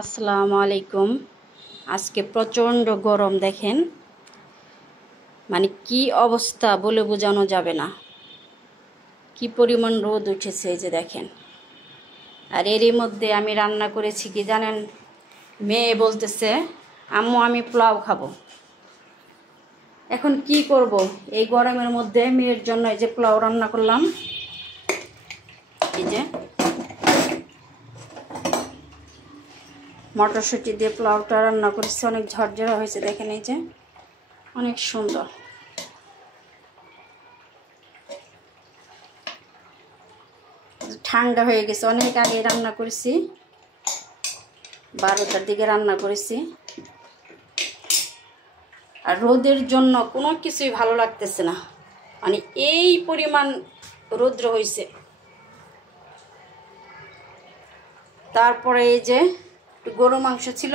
আসসালামু আলাইকুম। আজকে প্রচণ্ড গরম দেখেন, মানে কি অবস্থা বলে বোঝানো যাবে না, কি পরিমাণ রোদ উঠেছে এই যে দেখেন। আর এরই মধ্যে আমি রান্না করেছি কি জানেন, মেয়ে বলতেছে আম্মু আমি পোলাও খাবো। এখন কি করব, এই গরমের মধ্যে মেয়ের জন্য এই যে পোলাও রান্না করলাম। এই যে মটরশুঁটি দিয়ে পোলাওটা রান্না করেছি, অনেক ঝরঝরা হয়েছে দেখেন, এই যে অনেক সুন্দর। ঠান্ডা হয়ে গেছে, অনেক আগে রান্না করেছি, 12টার দিকে রান্না করেছি। আর রোদের জন্য কোনো কিছুই ভালো লাগতেছে না, মানে এই পরিমাণ রৌদ্র হয়েছে। তারপরে এই যে গরু মাংস ছিল,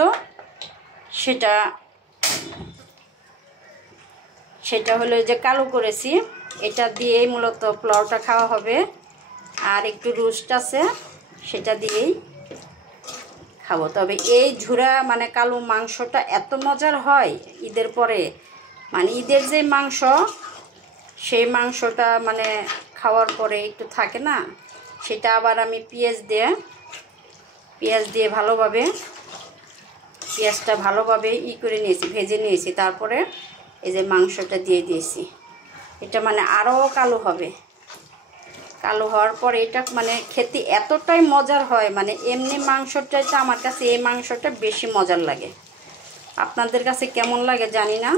সেটা হলো যে কালো করেছি, এটা দিয়েই মূলত পোলাওটা খাওয়া হবে। আর একটু রোস্ট আছে, সেটা দিয়েই খাবো। তবে এই ঝুরা মানে কালো মাংসটা এত মজার হয় ঈদের পরে, মানে ঈদের যে মাংস, সেই মাংসটা মানে খাওয়ার পরে একটু থাকে না, সেটা আবার আমি পেঁয়াজ দিয়ে ভালোভাবে পেঁয়াজটা ভালোভাবে করে নিয়েছি, ভেজে নিয়েছি। তারপরে এই যে মাংসটা দিয়ে দিয়েছি, এটা মানে আরও কালো হবে। কালো হওয়ার পরে এটা মানে খেতে এতটাই মজার হয়, মানে এমনি মাংসটা আমার কাছে এই মাংসটা বেশি মজার লাগে। আপনাদের কাছে কেমন লাগে জানি না,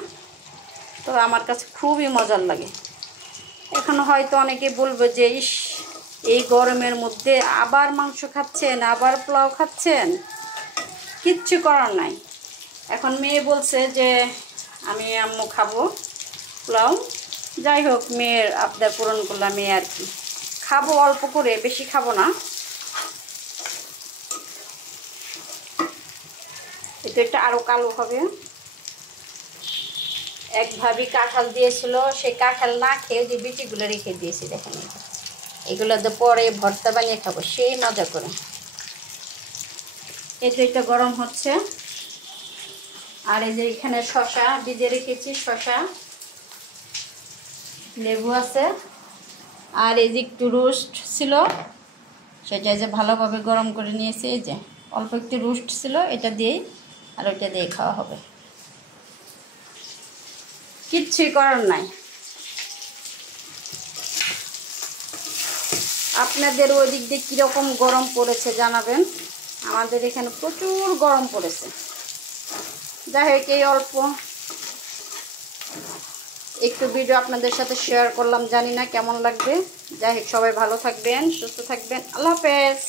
তো আমার কাছে খুবই মজার লাগে। এখন হয়তো অনেকে বলবে যে ইস, এই গরমের মধ্যে আবার মাংস খাচ্ছেন, আবার পোলাও খাচ্ছেন। কিচ্ছু করার নাই, এখন মেয়ে বলছে যে আমি আম্মু খাবো পোলাও। যাই হোক, মেয়ের আবদার পূরণ করলাম, মেয়ে আর কি খাবো, অল্প করে, বেশি খাবো না। এটা আরও কালো হবে। এক ভাবি কাঁঠাল দিয়েছিল, সেই কাঁঠাল না খেয়ে যে বিচিগুলো রেখে দিয়েছি দেখেন, এগুলো তো পরে ভর্তা বানিয়ে খাবো সেই মজা করে। এই যে এটা গরম হচ্ছে, আর এই যে এখানে শসা ভিজে রেখেছি, শসা, লেবু আছে, আর এই যে একটু রোস্ট ছিল, সেটা যে ভালোভাবে গরম করে নিয়েছি। এই যে অল্প একটু রোস্ট ছিল, এটা দিয়েই আর ওইটা দিয়ে খাওয়া হবে। কিচ্ছুই করার নাই। আপনাদের ওই দিক দিয়ে কীরকম গরম পড়েছে জানাবেন, আমাদের এখানে প্রচুর গরম পড়েছে। যাই হোক, এই অল্প একটু ভিডিও আপনাদের সাথে শেয়ার করলাম, জানি না কেমন লাগবে। যাই হোক, সবাই ভালো থাকবেন, সুস্থ থাকবেন, আল্লাহ হাফেজ।